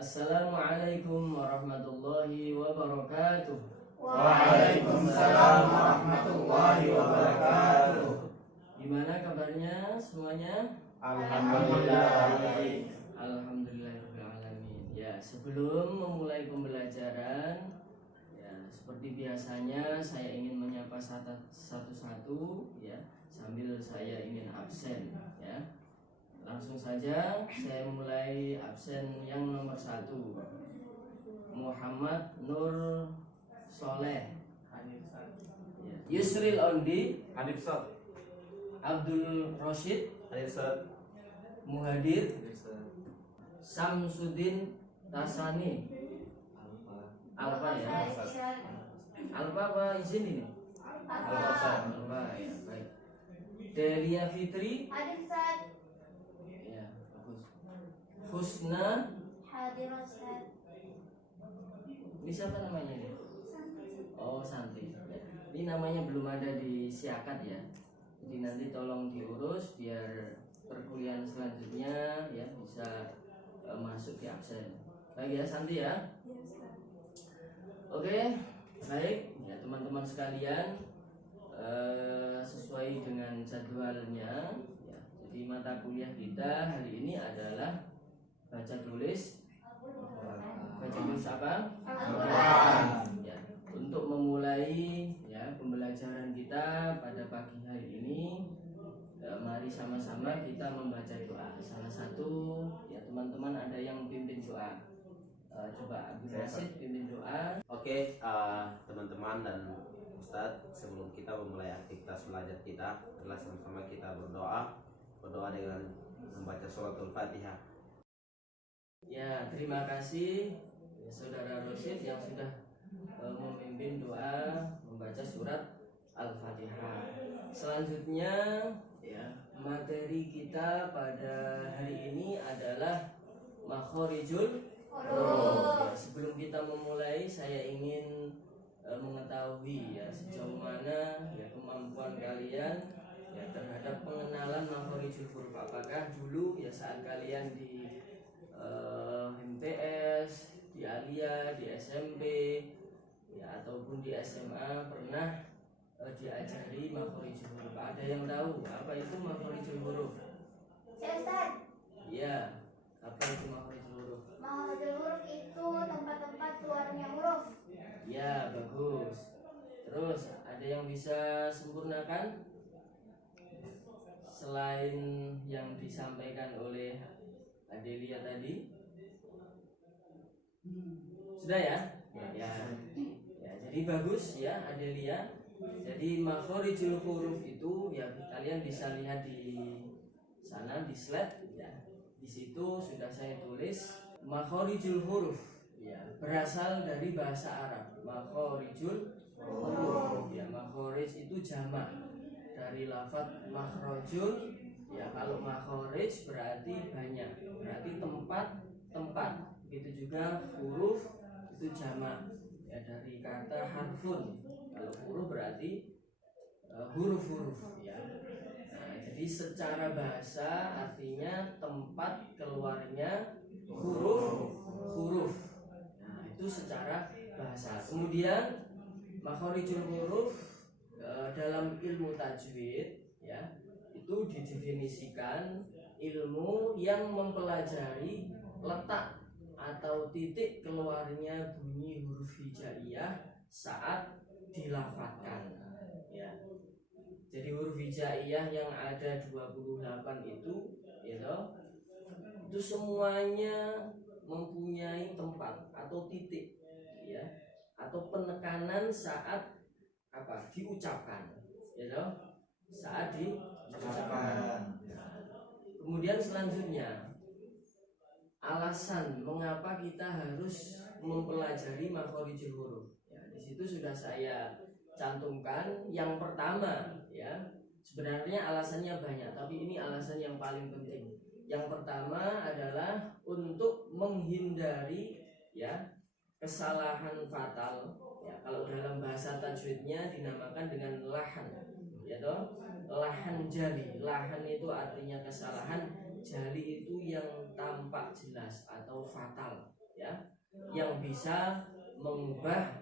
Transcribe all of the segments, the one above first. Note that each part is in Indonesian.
Assalamualaikum warahmatullahi wabarakatuh. Waalaikumsalam warahmatullahi wabarakatuh. Gimana kabarnya semuanya? Alhamdulillah baik. Alhamdulillahirrahmanirrahim. Ya, sebelum memulai pembelajaran, ya seperti biasanya saya ingin menyapa satu-satu, ya sambil saya ingin absen, ya. Langsung saja saya mulai absen yang nomor 1, Muhammad Nur Soleh, ya. Yusril Ondi, Hadir Sot. Abdul Roshid, Hadir Sot. Muhadir, Hadir Sot. Samsudin Tasani, Alfa ya, Alfa apa izin ini? Alfa ya, baik. Delia Fitri, Hadir Ustaz. ya bagus. Husna, Hadir Ustaz. ini siapa namanya ini? Oh, Santi. Ya. Ini namanya belum ada di Siakat ya. Jadi nanti tolong diurus biar perkuliahan selanjutnya ya bisa masuk di absen. Baik ya Santi ya. Oke, baik ya teman-teman sekalian, sesuai dengan jadwalnya ya. Jadi mata kuliah kita hari ini adalah baca tulis apa? Ya, untuk memulai ya pembelajaran kita pada pagi hari ini, mari sama-sama kita membaca doa. Salah satu ya teman-teman ada yang pimpin doa. Coba Abdul Rasid pimpin doa. Oke, teman-teman dan Ustadz, sebelum kita memulai aktivitas belajar kita, adalah sama-sama kita berdoa dengan membaca suratul Fatihah. Ya, terima kasih ya, Saudara Rosid yang sudah memimpin doa membaca surat Al-Fatihah. Selanjutnya ya, materi kita pada hari ini adalah makhorijul huruf. Ya, sebelum kita memulai saya ingin mengetahui ya sejauh mana ya kemampuan kalian ya terhadap pengenalan makhorijul huruf. Apakah dulu ya saat kalian di MTS, di Alia, di SMP ya ataupun di SMA pernah diajari makhorijul huruf? Ada yang tahu apa itu makhorijul huruf? Saya Ustaz. Iya, apa itu makhorijul huruf? Makhorijul huruf itu tempat-tempat keluarnya huruf. Ya, bagus. Terus ada yang bisa sempurnakan selain yang disampaikan oleh Adelia tadi? Sudah ya? Ya, jadi bagus ya Adelia. Jadi makhorijul huruf itu ya kalian bisa lihat di sana di slide ya. Di situ sudah saya tulis makhorijul huruf ya berasal dari bahasa Arab. Makhorijul huruf ya, makhrij itu jamak dari lafaz makhrajul ya. Kalau makhraj berarti banyak, berarti tempat. Begitu juga huruf itu jamak ya dari kata harfun. Kalau huruf berarti huruf-huruf ya. Nah, jadi secara bahasa artinya tempat keluarnya huruf. Nah, itu secara bahasa. Kemudian makhorijul huruf dalam ilmu tajwid ya itu didefinisikan ilmu yang mempelajari letak atau titik keluarnya bunyi huruf hijaiyah saat dilafadzkan ya. Jadi huruf hijaiyah yang ada 28 itu ya, itu semuanya mempunyai tempat atau titik ya atau penekanan saat apa diucapkan ya, saat diucapkan. Kemudian selanjutnya alasan mengapa kita harus mempelajari makhorijul huruf ya, di situ sudah saya cantumkan. Yang pertama ya, sebenarnya alasannya banyak tapi ini alasan yang paling penting. Yang pertama adalah untuk menghindari ya kesalahan fatal ya. Kalau dalam bahasa tajwidnya dinamakan dengan lahan ya toh, lahan jali. Lahan itu artinya kesalahan, jali itu yang tampak jelas atau fatal ya, yang bisa mengubah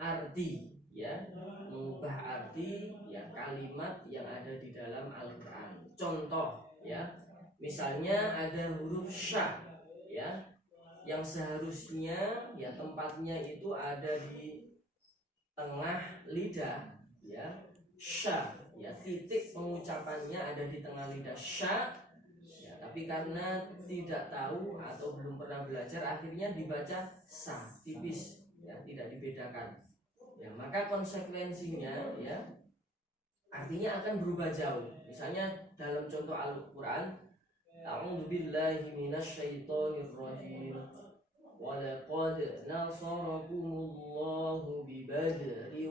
arti, ya, mengubah arti ya kalimat yang ada di dalam Al-Qur'an. Contoh, ya, misalnya ada huruf sya, ya, yang seharusnya ya tempatnya itu ada di tengah lidah, ya, sya, ya, titik pengucapannya ada di tengah lidah sya, ya, tapi karena tidak tahu atau belum pernah belajar akhirnya dibaca sa, tipis, ya, tidak dibedakan, ya, maka konsekuensinya, ya, artinya akan berubah jauh. Misalnya dalam contoh Al-Quran, a'udzubillahi minasyaitonirrajim, walaqad nasarakumullahu bibadrin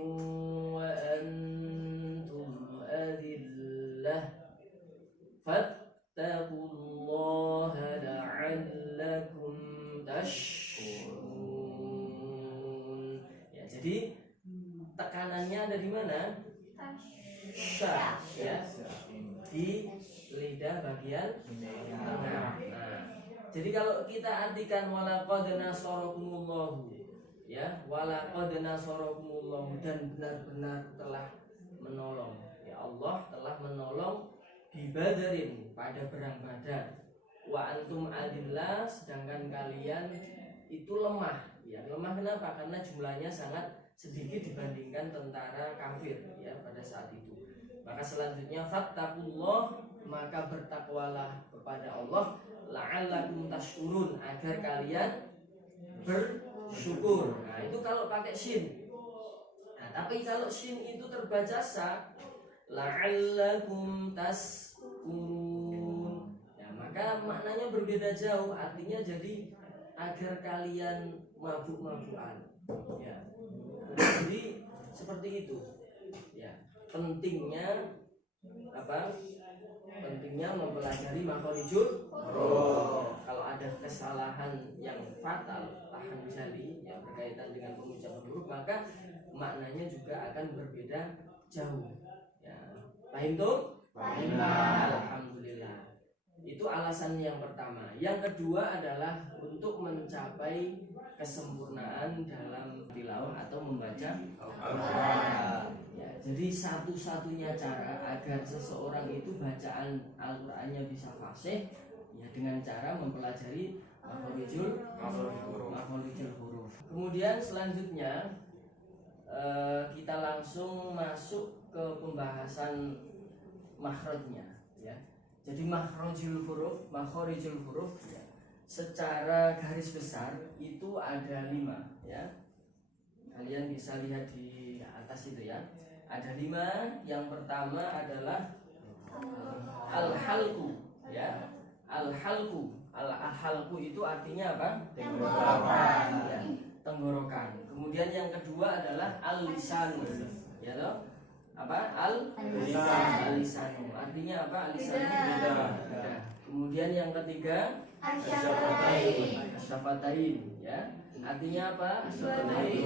wa antum adillah fattaqullaha la'allakum tashkurun. Ya, jadi tekanannya ada di mana? Sya, ya, di lidah bagian tengah. Nah, jadi kalau kita artikan walaqad nasarakumullahu, ya, walaqad nasarakumullahu, dan benar-benar telah menolong, ya, Allah telah menolong di Badrin, pada perang Badar, wa antum adillah, sedangkan kalian itu lemah, ya, lemah kenapa? Karena jumlahnya sangat sedikit dibandingkan tentara kafir, ya, pada saat itu. Maka selanjutnya fattaqullah, maka bertakwalah kepada Allah, la'allakum tashkurun, agar kalian bersyukur. Nah, itu kalau pakai shin. Nah, tapi kalau shin itu terbaca sa, la'allakum tashkurun, ya, maka maknanya berbeda jauh. Artinya jadi agar kalian mabuk-mabukan, ya. Jadi seperti itu, ya. Pentingnya apa? Pentingnya mempelajari makhorijul huruf. Kalau ada kesalahan yang fatal, tahan jali, yang berkaitan dengan pengucapan huruf, maka maknanya juga akan berbeda jauh, ya. Paham tuh? Paham. Alhamdulillah. Itu alasan yang pertama. Yang kedua adalah untuk mencapai kesempurnaan dalam tilawah atau membaca Al-Quran. Ya, jadi satu-satunya cara agar seseorang itu bacaan Al-Qurannya bisa fasih, ya, dengan cara mempelajari makhorijul huruf. Kemudian selanjutnya kita langsung masuk ke pembahasan makhrajnya, ya. Jadi makhorijul huruf, ya, secara garis besar itu ada 5, ya. Kalian bisa lihat di atas itu, ya. Ada 5. Yang pertama adalah al-halqu, ya. Al-halqu itu artinya apa? Tenggorokan, ya. Tenggorokan. Kemudian yang kedua adalah al-lisanu, ya toh? Apa? Al-lisanu. Artinya apa? Al-lisanu lidah. Kemudian yang ketiga asyafatain, ya. Artinya apa? Asyafatain,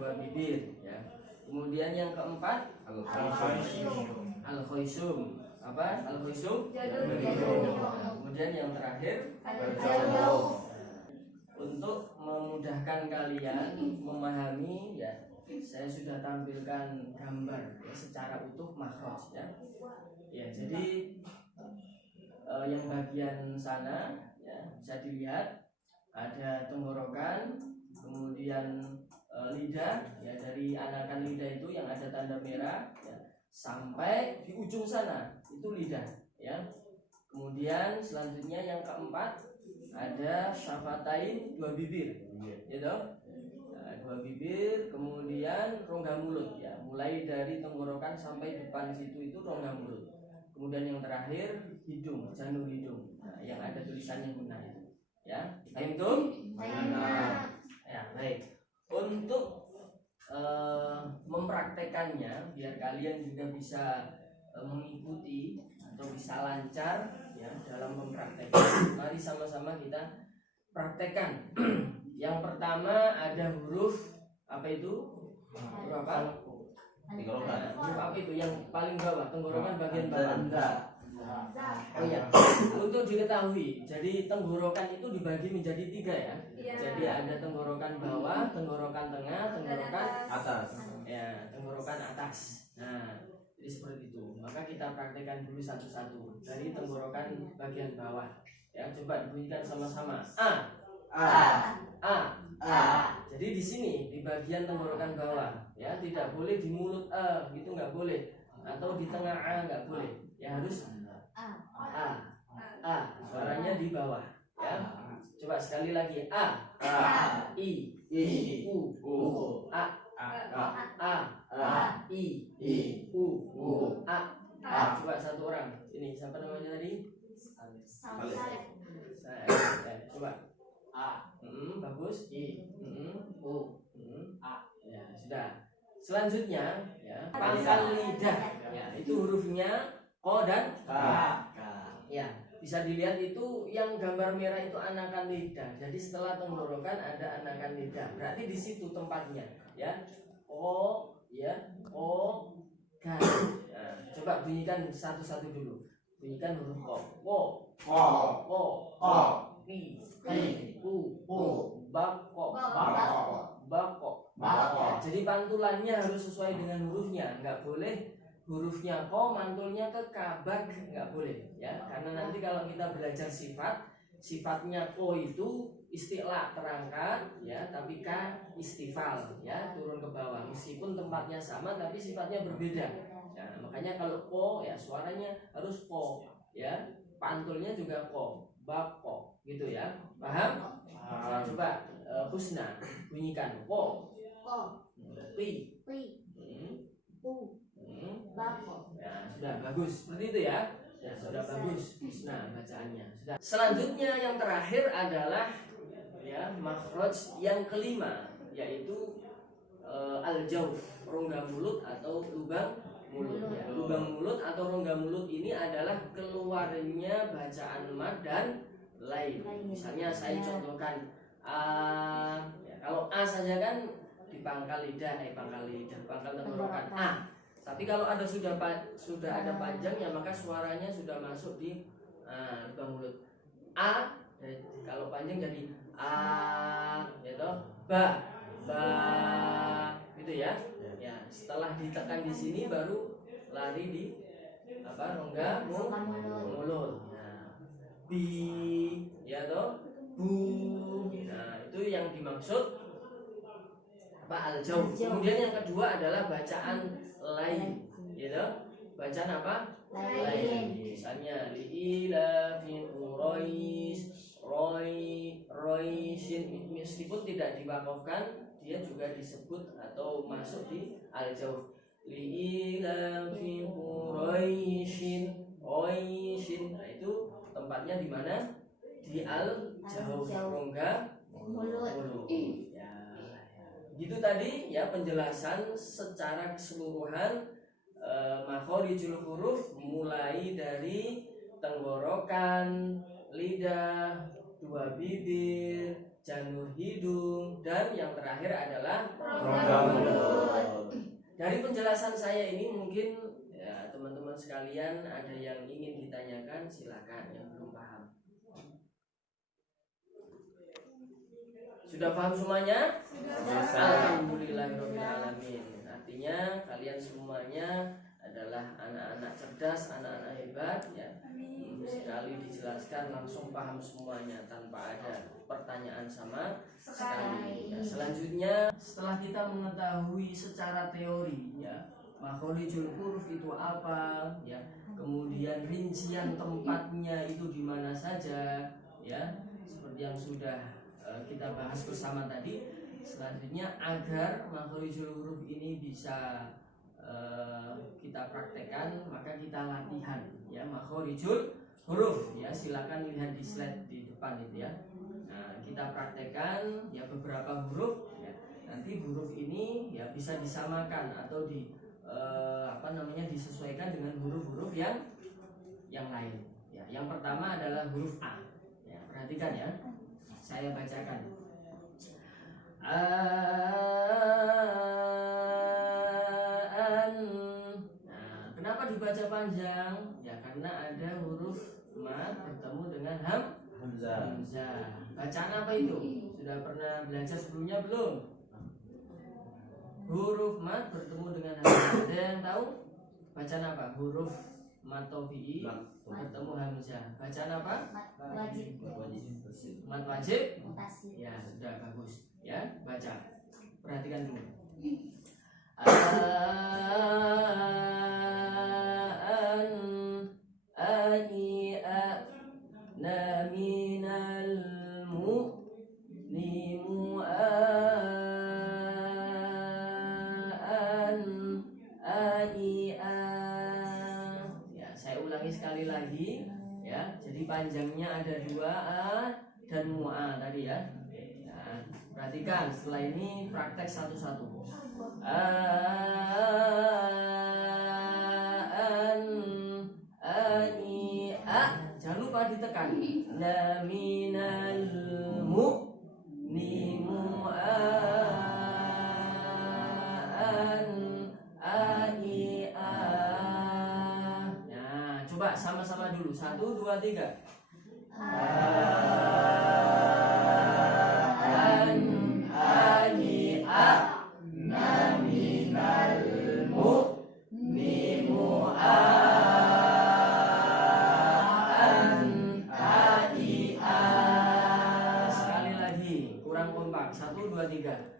dua bibir, ya. Kemudian yang keempat al-khaysum. Apa? Al-khaysum? Kemudian yang terakhir untuk memudahkan kalian memahami, ya, saya sudah tampilkan gambar, ya, secara utuh makhraj, ya. Ya, jadi yang bagian sana, ya, bisa dilihat ada tenggorokan, kemudian lidah, ya, dari anakan lidah itu yang ada tanda merah, ya, sampai di ujung sana itu lidah, ya. Kemudian selanjutnya yang keempat ada syafatain, 2 bibir, gitu. Nah, 2 bibir, kemudian rongga mulut, ya, mulai dari tenggorokan sampai depan situ itu rongga mulut. Kemudian yang terakhir hidung, janur hidung, nah, yang ada tulisannya guna itu, ya. Paham itu? Ya, baik. Untuk mempraktekannya biar kalian juga bisa mengikuti atau bisa lancar, ya, dalam mempraktekkan, mari sama-sama kita praktekkan. Yang pertama ada huruf apa itu? Huruf apa? Huruf apa itu? Yang paling bawah, tenggorokan bagian bawah. Oh iya, untuk diketahui, jadi tenggorokan itu dibagi menjadi 3 ya. Iya. Jadi ada tenggorokan bawah, tenggorokan tengah, tenggorokan Atas. ya, tenggorokan atas. Nah, jadi seperti itu. Maka kita praktekkan dulu satu-satu dari tenggorokan bagian bawah. Ya, coba dibunyikan sama-sama. A, A. A. A. Jadi di sini di bagian tenggorokan bawah, ya tidak boleh di mulut A, gitu nggak boleh. Atau di tengah A nggak boleh. Ya harus A. A. Suaranya di bawah. Ya. Coba sekali lagi. A. A. I. I. U. U. A. A. A. A. I. I. U. U. A. A. Coba satu orang. Ini siapa namanya tadi? Saleh. Coba. A. Bagus. I. U. A. Ya, sudah. Selanjutnya, ya, pangkal lidah. Ya, itu hurufnya ko dan K. K. ya. Bisa dilihat itu yang gambar merah itu anakan lidah. Jadi setelah tenggorokan ada anakan lidah. Berarti di situ tempatnya, ya. O, ya, O, K. Nah, coba bunyikan satu-satu dulu. Bunyikan huruf ko. Ko, Ko. ko, Ko. I, I. U, U. bako, Bako. bako. Bako. Ya, jadi pantulannya harus sesuai dengan hurufnya. Nggak boleh hurufnya ko mantulnya ke kabak, nggak boleh ya, karena nanti kalau kita belajar sifatnya ko itu istilah terangkat ya, tapi k istifal ya, turun ke bawah meskipun tempatnya sama tapi sifatnya berbeda. Nah, makanya kalau ko ya suaranya harus ko ya, pantulnya juga ko, bako gitu ya, paham? Nah, coba Husna bunyikan ko, pi, ya sudah bagus seperti itu ya. Ya sudah bagus. Nah, bacaannya sudah. Selanjutnya yang terakhir adalah ya makhraj yang kelima, yaitu al-jauf, rongga mulut atau lubang mulut. Ya, lubang mulut atau rongga mulut ini adalah keluarnya bacaan mad dan lain. Misalnya saya contohkan ya, kalau A saja kan di pangkal lidah, pangkal tenggorokan A. Tapi kalau ada sudah ada panjangnya maka suaranya sudah masuk di lubang mulut. A kalau panjang jadi A, gitu. Ba, gitu ya. Ya, setelah ditekan di sini baru lari di rongga mulut. Nah, bi, ya toh, bu. Nah, itu yang dimaksud al-jauf. Kemudian yang kedua adalah bacaan lain, gitu. Bacaan apa? Lain. Misalnya liila fi roishin, meskipun tidak diwakafkan, dia juga disebut atau masuk di al-jauf. Liila fi roishin. Nah, itu tempatnya di mana? Di al-jauf, rongga mulut. Gitu tadi ya penjelasan secara keseluruhan makhorijul huruf, mulai dari tenggorokan, lidah, dua bibir, janur hidung, dan yang terakhir adalah Rongga mulut. Dari penjelasan saya ini mungkin ya teman-teman sekalian ada yang ingin ditanyakan, silakan yang belum paham. Sudah paham semuanya? Alhamdulillahirobbilalamin. Artinya kalian semuanya adalah anak-anak cerdas, anak-anak hebat ya. Sekali dijelaskan langsung paham semuanya tanpa ada pertanyaan sama sekali. Ya, selanjutnya setelah kita mengetahui secara teori ya makhorijul huruf itu apa ya, kemudian rincian tempatnya itu di mana saja ya, seperti yang sudah kita bahas bersama tadi. Selanjutnya agar makhorijul huruf ini bisa kita praktekkan, maka kita latihan ya makhorijul huruf ya, silakan lihat di slide di depan itu ya. Nah, kita praktekkan ya beberapa huruf ya. Nanti huruf ini ya bisa disamakan atau disesuaikan dengan huruf-huruf yang lain ya. Yang pertama adalah huruf A ya, perhatikan ya, saya bacakan. Nah, kenapa dibaca panjang? Ya karena karena ada huruf mat bertemu dengan Hamzah. hamzah. Bacaan apa itu? Sudah pernah belajar sebelumnya belum? Huruf mat bertemu dengan hamzah. Ada yang tahu? Bacaan apa? Huruf mat tabi'i bertemu hamzah. Bacaan apa? Wajib. Mat wajib. Mutasi. Ya, sudah bagus. Ya, baca. Perhatikan dulu. Ya, saya ulangi sekali lagi ya. Jadi panjangnya ada 2 a dan mu'a tadi ya. Nah, perhatikan setelah ini praktek satu-satu. Jangan lupa ditekan. La minal mu'nimu Nah, coba sama-sama dulu. 1, 2, 3. Sekali lagi, kurang kompak. 1, 2, 3.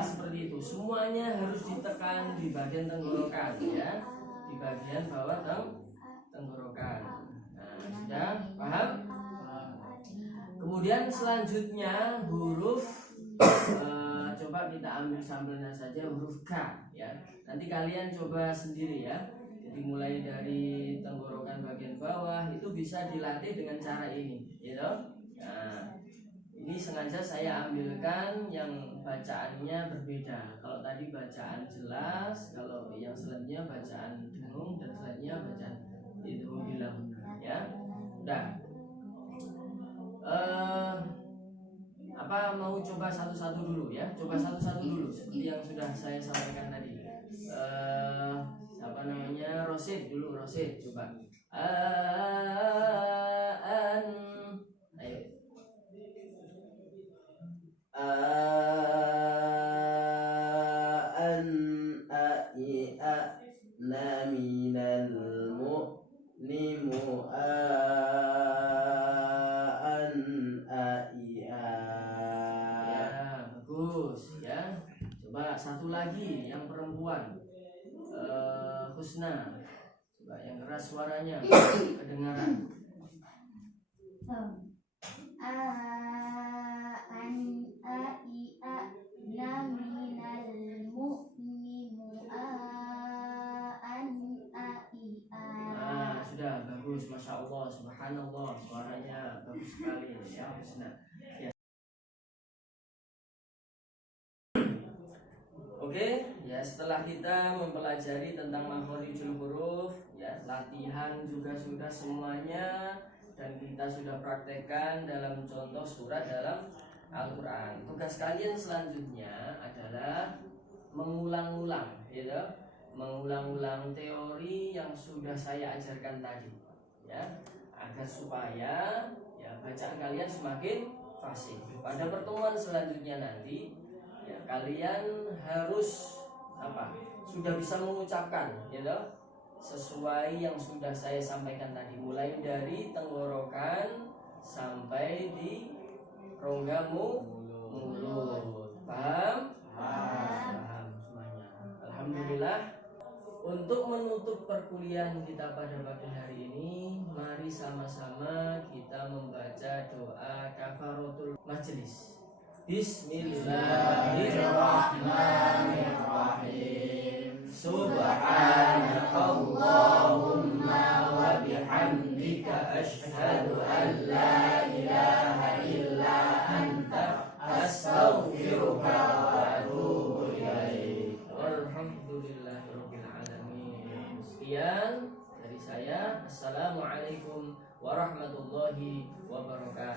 Seperti itu. Semuanya harus ditekan di bagian tenggorokan ya. Di bagian bawah tenggorokan. Nah, sudah paham? Kemudian selanjutnya huruf coba kita ambil sampelnya saja huruf K ya. Nanti kalian coba sendiri ya. Jadi mulai dari tenggorokan bagian bawah itu bisa dilatih dengan cara ini, gitu. Nah, ini sengaja saya ambilkan yang bacaannya berbeda. Kalau tadi bacaan jelas, kalau yang selanjutnya bacaan dengung dan selanjutnya bacaan idgham bilang ya. Udah. Apa mau coba satu-satu dulu ya? Coba satu-satu dulu seperti yang sudah saya sampaikan tadi. Siapa namanya? Rosid dulu, Rosid coba. Ayo. Ya, bagus ya. Coba satu lagi yang perempuan. Husna. Coba yang keras suaranya kedengaran. Nah, sudah bagus, masya Allah, subhanallah, suaranya bagus sekali ya Husna. Ya. Oke, ya setelah kita mempelajari tentang makhorijul huruf, ya latihan juga sudah semuanya dan kita sudah praktekkan dalam contoh surat dalam Al-Quran. Tugas kalian selanjutnya adalah mengulang-ulang, gitu, mengulang-ulang teori yang sudah saya ajarkan tadi, ya, agar supaya ya bacaan kalian semakin fasih. Pada pertemuan selanjutnya nanti ya, kalian harus apa? Sudah bisa mengucapkan, gitu, sesuai yang sudah saya sampaikan tadi, mulai dari tenggorokan sampai di rongga mulut. Paham? Paham semuanya. Alhamdulillah. Untuk menutup perkuliahan kita pada pagi hari ini, mari sama-sama kita membaca doa kafaratul majelis. Bismillahirrahmanirrahim. Subhanakallahumma wa bihamdika asyhadu an la ilaha illa anta astaghfiruka wa atubu ilaik. Walhamdulillahirabbil alamin. Sekian. warahmatullahi wabarakatuh.